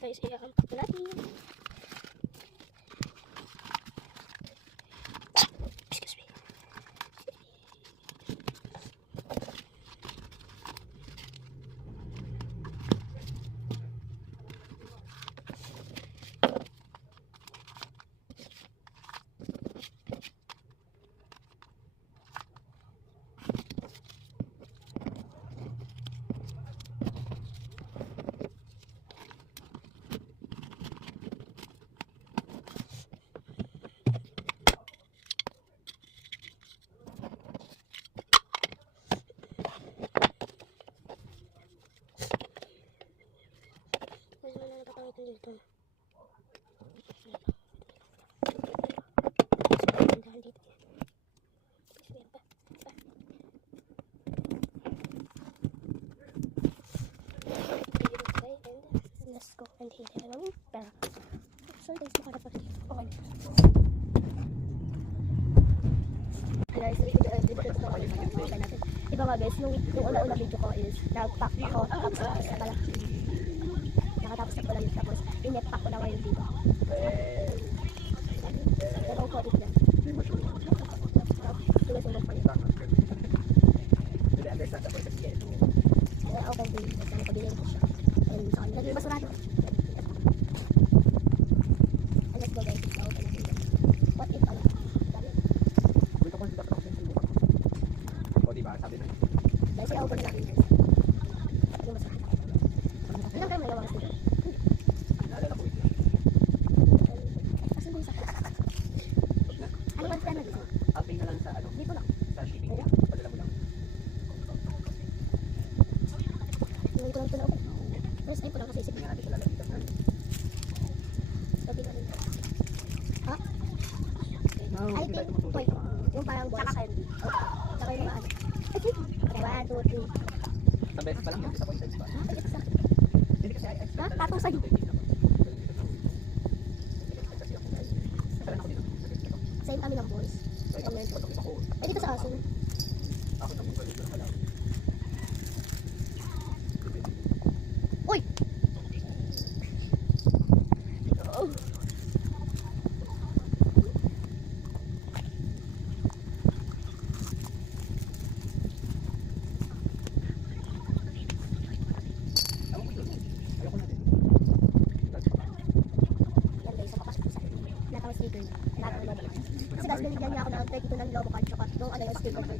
guys, i-unpack natin. Excuse me. Dito. Let's go and hit it namin pera. So guys, makakapag okay. Guys, dito natin. Diba nga guys, yung una-una video ko is nag-pack ako tapos pala. Nakatapos na pala yun tapos inet-pack ko na ngayon dito. Pero ko dito yan. Sulat-sulat ko yun. Okay din. Kasi pag-ilan ko siya. Ayun sa kanya. Lagi basurado. Let's go guys. Okay na dito. What if ano? O diba, sabi na. Dahil siya open na natin guys. Yung basurado. Ilang kayo may lawas dito? Naalala ko ito. Kasi doon sa ano ba na dito? Amping na lang sa ano? Dito lang. Sa shipping. Kaya? Padala mo lang. Yung ito lang. First time ko lang kasi isip. Tingnan natin sa lalagyan na. Sabi ka rin. Ha? No, I think, wait. Yung parang balls. Tsaka candy. Tsaka yung mga ano. Okay, 1, 2, 3. Sa best pa lang yung disappointed pa. Ha? Ay, isa. Hindi kasi Ha? Patong sa'yo. Same kami ng balls. Eh, dito sa aso. Ako na mong na pala. Uy! Oh. Ayoko na din. Yan guys, papasok ko sa nakang sticker na. Nakang lobo. Kasi guys, binigyan niya ako ng 32 ng lobo card tsaka yung ano yung sticker ko.